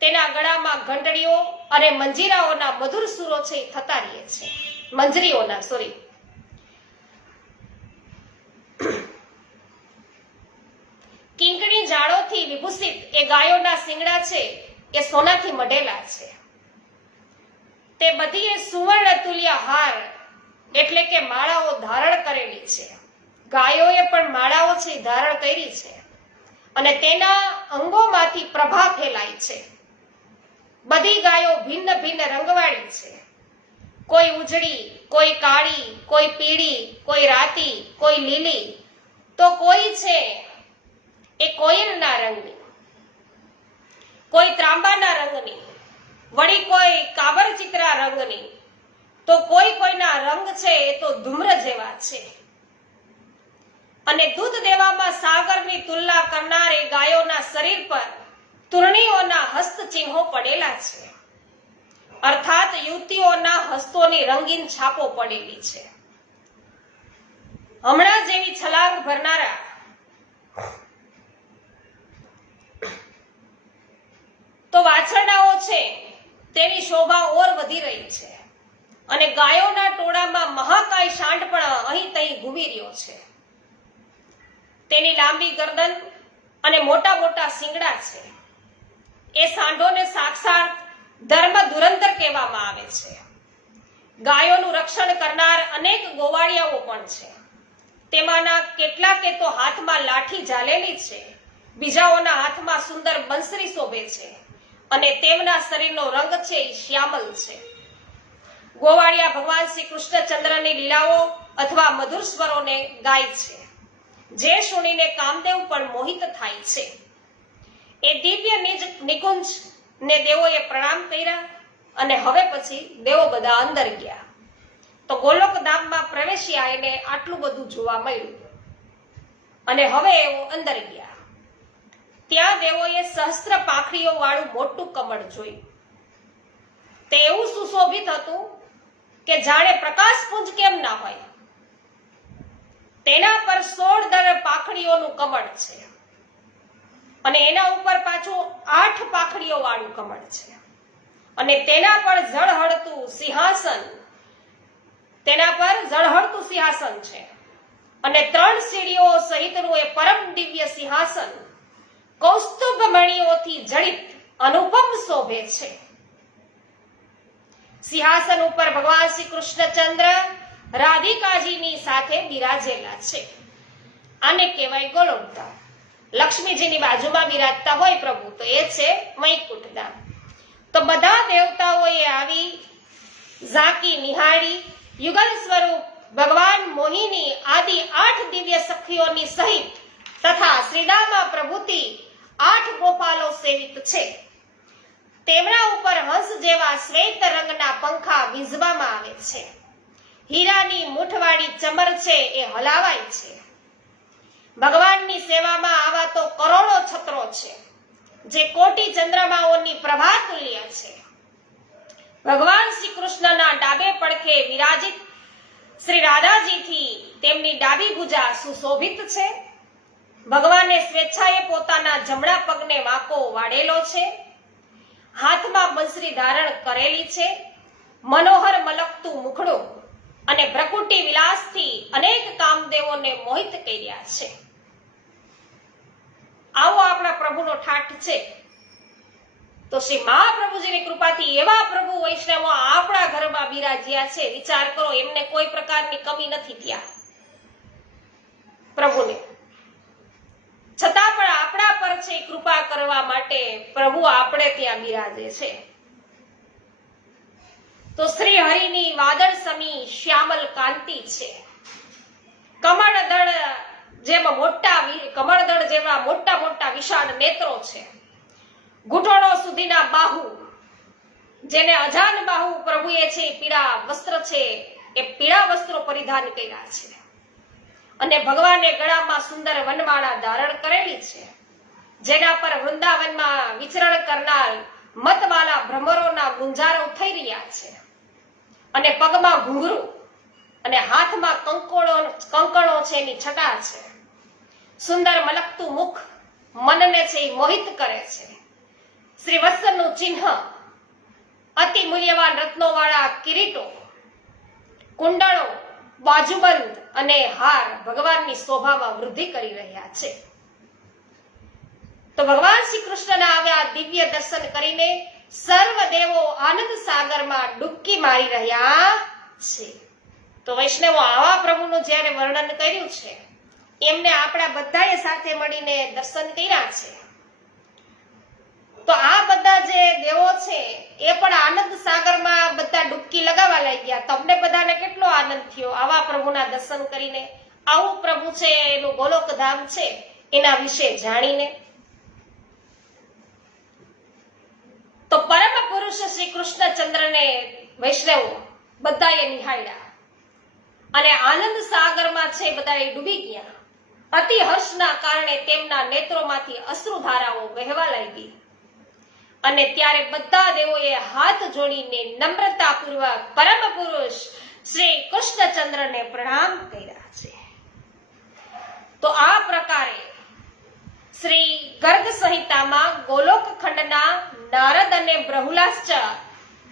તેના ગળામાં ઘંટડીઓ અને મંજીરાઓના મધુર સુરો છે એ થતા રહે છે. મંજરીઓના સોરી. કિંકણી જાળોથી વિભૂષિત એ ગાયોના શિંગડા છે એ સોનાથી મઢેલા છે. તે બધી એ સુવર્ણ તુલ્ય હાર એટલે કે માળાઓ ધારણ કરેલી છે. ગાયોએ પણ માળાઓ છે ધારણ કરી છે અને તેના અંગોમાંથી પ્રભા ફેલાય છે. બધી ગાયો ભિન્ન ભિન્ન રંગવાળી છે. કોઈ ઉજળી, કોઈ કાળી, કોઈ પીળી, કોઈ રાતી, કોઈ લીલી, તો કોઈ છે એ કોયલના રંગની, કોઈ ત્રાંબાના રંગની, વળી કોઈ કાબરચિત્રા રંગની, તો કોઈ કોઈના રંગ છે એ તો ધૂમ્ર જેવા છે. અને દૂધ દેવામાં સાગરની તુલના કરનાર એ ગાયોના શરીર પર તુરણીઓના હસ્તચિહ્નો પડેલા છે. અર્થાત યુવતીઓના હસ્તોની રંગીન છાપો પડેલી છે. હમણાં જેવી છલાંગ ભરનારા તો વાછરડાઓ છે તેની શોભા ઓર વધી રહી છે અને ગાયોના ટોળામાં મહાકાય શાંડ પણ અહીં તહીં ઘૂમી રહ્યો છે. તેની લાંબી ગરદન અને મોટા મોટા શિંગડા છે. એ સાંઢોને સાક્ષાત ધર્મ ધુરંધર કહેવામાં આવે છે. ગાયોનું રક્ષણ કરનાર અનેક ગોવાળિયાઓ પણ છે. તેમાંના કેટલાકે તો હાથમાં લાઠી ઝાલેલી છે, બીજાઓના હાથમાં સુંદર બંસરી શોભે છે અને તેમના શરીરનો રંગ છે એ શ્યામલ છે. ગોવાળિયા ભગવાન શ્રી કૃષ્ણચંદ્રની લીલાઓ અથવા મધુર સ્વરોને ગાય છે, જે સુણીને કામદેવ પણ મોહિત થાય છે. એ દિવ્ય નિકુંજ ને દેવોએ પ્રણામ કર્યા અને હવે પછી દેવો બધા અંદર ગયા. તો ગોલોક ધામમાં પ્રવેશ્યા એને આટલું બધું જોવા મળ્યું અને હવે એઓ અંદર ગયા. ત્યાં દેવોએ સહસ્ત્ર પાંખડીઓ વાળું મોટું કમળ જોયું. તે એવું સુશોભિત હતું કે જાણે પ્રકાશપુંજ કેમ ના હોય. તેના પર 16 પાંખડીઓનું કમળ છે અને એના ઉપર પાછું 8 પાંખડીઓ વાળું કમળ છે અને તેના પર ઝળહળતું સિંહાસન છે અને 3 સીડીઓ સહિતનું એ પરમ દિવ્ય સિંહાસન કૌસ્તુભ મણિઓથી જડિત અનુપમ શોભે છે. સિંહાસન ઉપર ભગવાન શ્રી કૃષ્ણચંદ્ર રાધિકાજીની સાથે બિરાજેલા છે. આને કહેવાય ગોલોકધામ. લક્ષ્મીજીની બાજુમાં બિરાજતા હોય પ્રભુ તો એ છે વૈકુંઠ ધામ. તો બધા દેવતાઓએ આવી ઝાંકી નિહાળી યુગલ સ્વરૂપ ભગવાન મોહિની આદિ 8 દિવ્ય સખીઓની સહિત તથા શ્રીદામા પ્રભુતિ 8 ગોપાલો સેવિત છે. તેમના ઉપર હંસ જેવા શ્વેત રંગના પંખા વીંઝવામાં આવે છે. હીરાની મૂઠવાળી ચમર છે એ હલાવાય છે. ભગવાનની સેવામાં આવા તો કરોડો છત્રો છે જે કોટી ચંદ્રમાઓની પ્રભા તુલ્ય છે. ભગવાન શ્રી કૃષ્ણના ડાબે પડખે વિરાજિત શ્રી રાધાજીથી તેમની ડાબી ભુજા સુશોભિત છે. ભગવાને સ્વેચ્છાએ પોતાના જમણા પગને વાંકો વાળેલો છે. હાથમાં બંસરી ધારણ કરેલી છે. મનોહર મલકતું મુખડું અને ભ્રકુટી વિલાસથી અનેક કામદેવોને મોહિત કર્યા છે. આવો આપણા પ્રભુનો ઠાઠ છે. તો શ્રી મહાપ્રભુજીની કૃપાથી એવા પ્રભુ વૈષ્ણવો આપણા ઘરમાં બિરાજ્યા છે. વિચાર કરો, એમને કોઈ પ્રકારની કમી નથી થયા પ્રભુને, છતાં પણ આપણા પર છે કૃપા કરવા માટે પ્રભુ આપણે ત્યાં બિરાજે છે. તો શ્રી હરિની વાદળ સમી શ્યામલ કાંતિ છે. કમળદળ જેવા મોટા મોટા વિશાળ નેત્રો છે. ઘૂંટણો સુધીના બાહુ, જેને અજાન બાહુ પ્રભુએ છે પીળા વસ્ત્ર છે એ પીળા વસ્ત્રો પરિધાન કર્યા છે. અને ભગવાને ગળામાં સુંદર વનમાળા ધારણ કરેલી છે, જેના પર વૃંદાવનમાં વિચરણ કરનાર મતવાલા ભ્રમરોના ગુંજારો થઈ રહ્યા છે. અને પગમાં ઘૂંઘરું અને હાથમાં કંકણો છે એની છટા છે. સુંદર મલકતું મુખ મનને છે એ મોહિત કરે છે. શ્રી વત્સનું ચિહ્ન, અતિ મૂલ્યવાન રત્નોવાળા કિરીટો, કુંડળો, બાજુબંધ અને હાર ભગવાનની શોભામાં વૃદ્ધિ કરી રહ્યા છે. તો ભગવાન શ્રી કૃષ્ણના આવ્યા દિવ્ય દર્શન કરીને સર્વ દેવો આનંદ સાગરમાં ડૂબકી મારી રહ્યા છે. તો વૈષ્ણવો આવા પ્રભુનું જ્યારે વર્ણન કર્યું છે, એમને આપણા બધાએ સાથે મળીને દર્શન કર્યા છે. તો આ બધા જે દેવો છે એ પણ આનંદ સાગરમાં બધા ડૂબકી લગાવવા લાગ્યા. તમને બધાને કેટલો આનંદ થયો આવા પ્રભુના દર્શન કરીને. આવું પ્રભુ છે, એનું ગોલોક ધામ છે, એના વિશે જાણીને. તો પરમ પુરુષ શ્રી કૃષ્ણચંદ્રને વૈષ્ણવો બધાએ નિહાળ્યા અને આનંદ સાગરમાં છે બધાએ ડૂબી ગયા. અતિ હર્ષના કારણે તેમના નેત્રોમાંથી અશ્રુધારાઓ વહેવા લાગી. અને ત્યારે બધા દેવોએ હાથ જોડીને નમ્રતાપૂર્વક પરમ પુરુષ શ્રી કૃષ્ણચંદ્રને પ્રણામ કર્યા છે. તો આ પ્રકારે શ્રી ગર્ગ સંહિતામાં ગોલોક ખંડના નારદ અને બ્રહુલાશ્ચ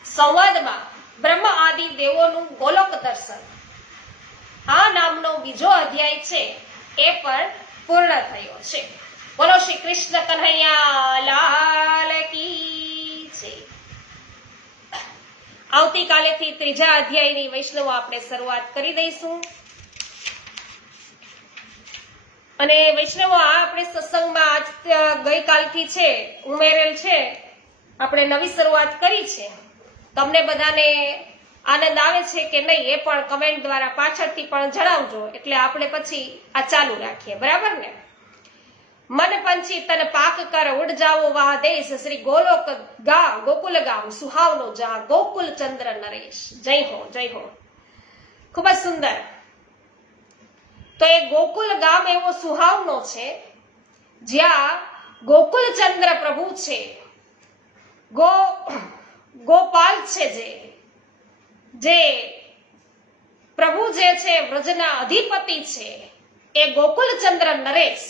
સંવાદમાં બ્રહ્મ આદિ દેવોનું ગોલોક દર્શન, આ નામનો બીજો અધ્યાય છે એ પણ પૂર્ણ થયો છે. બોલો શ્રી કૃષ્ણ કન્હૈયા લાલ કી જય. આવતીકાલેથી ત્રીજા અધ્યાયની વૈષ્ણવ આપણે શરૂઆત કરી દઈશું. અને વૈષ્ણવો આ આપણે સત્સંગમાં ગઈકાલથી છે ઉમેરેલ છે, આપણે નવી શરૂઆત કરી છે. તમને બધાને આનંદ આવે છે કે નહીં એ પણ કમેન્ટ દ્વારા પાછળથી પણ જણાવજો, એટલે આપણે પછી આ ચાલુ રાખીએ, બરાબર ને? મન પંછી તન પાક કર ઉડ જાવો વાહ દેશ, શ્રી ગોલોક ગોકુલ ગામ સુહાવનો જા ગોકુલ ચંદ્ર નરેશ. જય હો, જય હો. ખૂબ જ સુંદર. તો એ ગોકુલ ગામ એવો સુહાવનો છે જ્યાં ગોકુલ ચંદ્ર પ્રભુ છે, ગોપાલ છે, જે પ્રભુ જે છે વ્રજના અધિપતિ છે, એ ગોકુલ ચંદ્ર નરેશ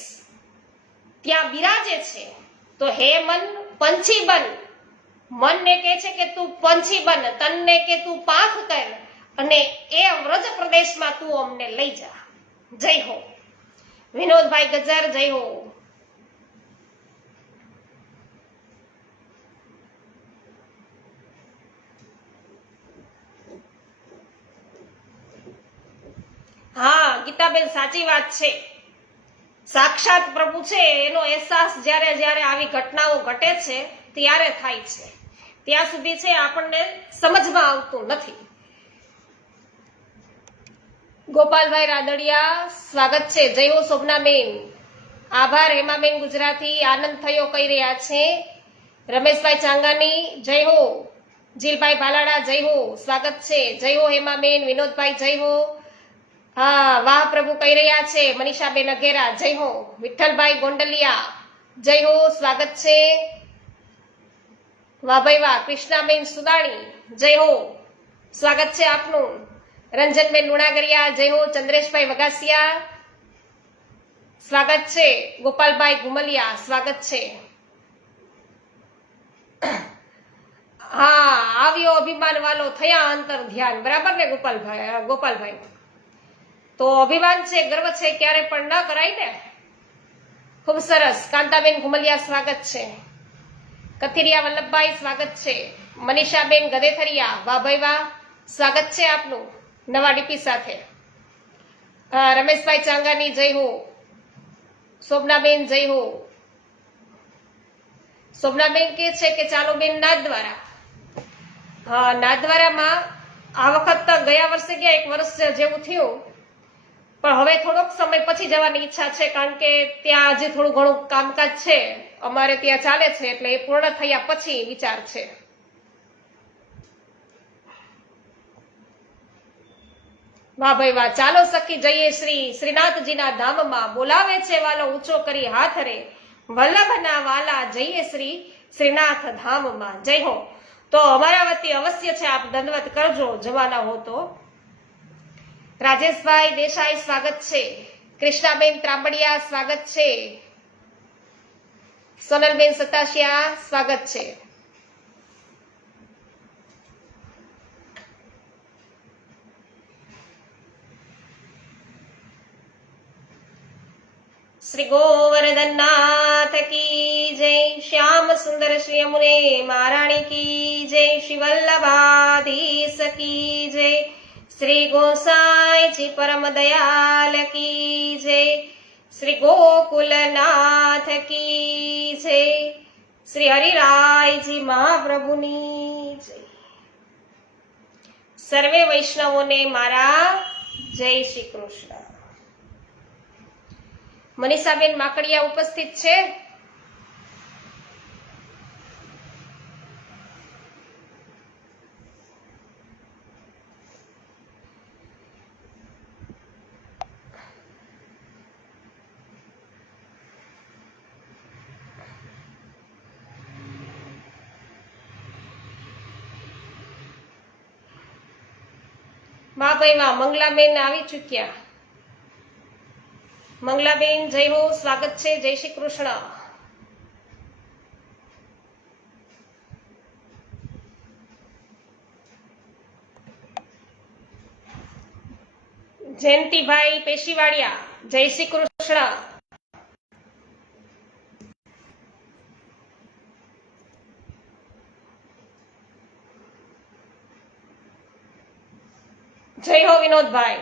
ત્યાં બિરાજે છે. તો હે મન પંછી બન, મનને કહે છે કે તું પંછી બન, તનને કે તું પાંખ કર અને એ વ્રજ પ્રદેશમાં તું અમને લઈ જા. જય હો. વિનોદભાઈ ગજર, જય હો. હા ગીતાબેન, સાચી વાત છે. સાક્ષાત પ્રભુ છે એનો અહેસાસ જ્યારે જ્યારે આવી ઘટનાઓ ઘટે છે ત્યારે થાય છે. ત્યાં સુધી છે આપણને સમજમાં આવતું નથી. ગોપાલભાઈ રાદડિયા, સ્વાગત છે. જય હો શોભનાબેન. આભાર. હેમાબેન ગુજરાતી, આનંદ થયો કહી રહ્યા છે. રમેશભાઈ ચાંગાની, જય હો. જીલભાઈ ભાલાડા જય હો, સ્વાગત છે. જય હો હેમાબેન, વિનોદભાઈ જય હો. હા, વાહ પ્રભુ કહી રહ્યા છે. મનીષાબેન અઘેરા જય હો. વિઠ્ઠલભાઈ ગોંડલિયા જય હો, સ્વાગત છે. વાહ ભાઈ વાહ. કૃષ્ણાબેન સુદાણી જય હો, સ્વાગત છે આપનું. રંજનબેન લુણાગરિયા જય હો. ચંદ્રેશભાઈ વગાસિયા સ્વાગત છે. ગોપાલભાઈ ગુમલિયા સ્વાગત છે. હા, આવ્યો અભિમાન વાલો, થયા અંતર ધ્યાન. બરાબર ને ગોપાલભાઈ? તો અભિમાન છે, ગર્વ છે, ક્યારે પણ ન કરાય ને. ખૂબ સરસ. કાંતાબેન ઘુમલિયા સ્વાગત છે. કથિરિયા વલ્લભભાઈ સ્વાગત છે. મનીષાબેન ગદેથરિયા વાહ ભાઈ વાહ, સ્વાગત છે આપનું નવા ડીપી સાથે. રમેશભાઈ ચાંગાની જય હો. શોભનાબેન જય હો. શોભનાબેન કે છે કે ચાલો બેન નાથદ્વારા. હા, નાથદ્વારામાં આ વખત ગયા વર્ષે ગયા, એક વર્ષ જેવું થયું, પણ હવે થોડોક સમય પછી જવાની ઈચ્છા છે, કારણ કે ત્યાં હજી થોડું ઘણું કામકાજ છે અમારે ત્યાં ચાલે છે, એટલે એ પૂર્ણ થયા પછી વિચાર છે. વાહ ભાઈ વાહ. ચાલો સખી જઈએ શ્રીનાથજીના ધામમાં, બોલાવે છે વાલો ઊંચો કરી હાથ રે, વલ્લભના વાલા જઈએ શ્રીનાથ ધામમાં. જય હો. તો અમારા વતી અવશ્ય છે, આપ દંડવત કરજો જવાના હો તો. રાજેશભાઈ દેસાઈ સ્વાગત છે. કૃષ્ણાબેન ત્રાંબડિયા સ્વાગત છે. સોનલબેન સતાશિયા સ્વાગત છે. શ્રી ગોવર્ધનનાથ કી જય. શ્યામ સુંદર શ્રી યમુને મહારાણી કી જય. શ્રી વલ્લભાધીશ કી જય. શ્રી ગોસાઈજી પરમ દયાલ કી જય. શ્રી ગોકુલનાથ કી જય. શ્રી હરિરાયજી મહાપ્રભુની જય. સર્વે વૈષ્ણવોને મારા જય શ્રી કૃષ્ણ. મનીષાબેન માકડિયા ઉપસ્થિત છે. વાહ ભાઈ વાહ. મંગલાબેન આવી ચુક્યા. મંગલાબેન જય હો, સ્વાગત છે. જય શ્રી કૃષ્ણ. જયંતિભાઈ પેશીવાડિયા જય શ્રી કૃષ્ણ. જય હો વિનોદભાઈ.